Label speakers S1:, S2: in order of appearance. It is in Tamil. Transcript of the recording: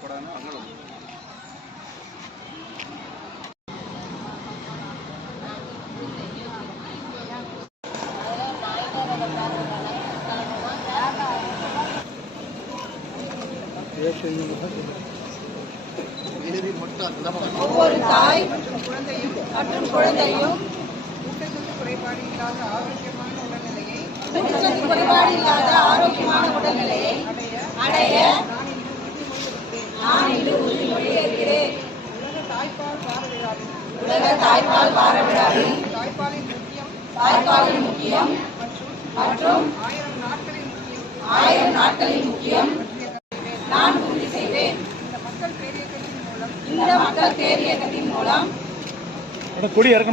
S1: போடாமல் அங்கே
S2: ஒவ்வொரு தாய் மற்றும் குழந்தையும் மற்றும் குழந்தையும்
S3: ஊட்டச்சத்து குறைபாடு இல்லாத ஆரோக்கியமான உடல்நிலையை
S2: ஊட்டச்சத்து குறைபாடு இல்லாத ஆரோக்கியமான உடல்நிலையை அடைய
S3: உலக தாய்ப்பால் வார விழாவில் தாய்ப்பாலின் முக்கியம்
S2: தாய்ப்பாலின் முக்கியம் மற்றும்
S3: ஆயிரம் நாட்களின் முக்கியம்.
S2: ஆயிரம் நாட்களின் முக்கியம். நான் உறுதி செய்வேன்.
S3: இந்த மக்கள் பேரியக்கத்தின் மூலம்.
S2: இந்த மக்கள் பேரியக்கத்தின் மூலம்.
S4: கொடி இறக்க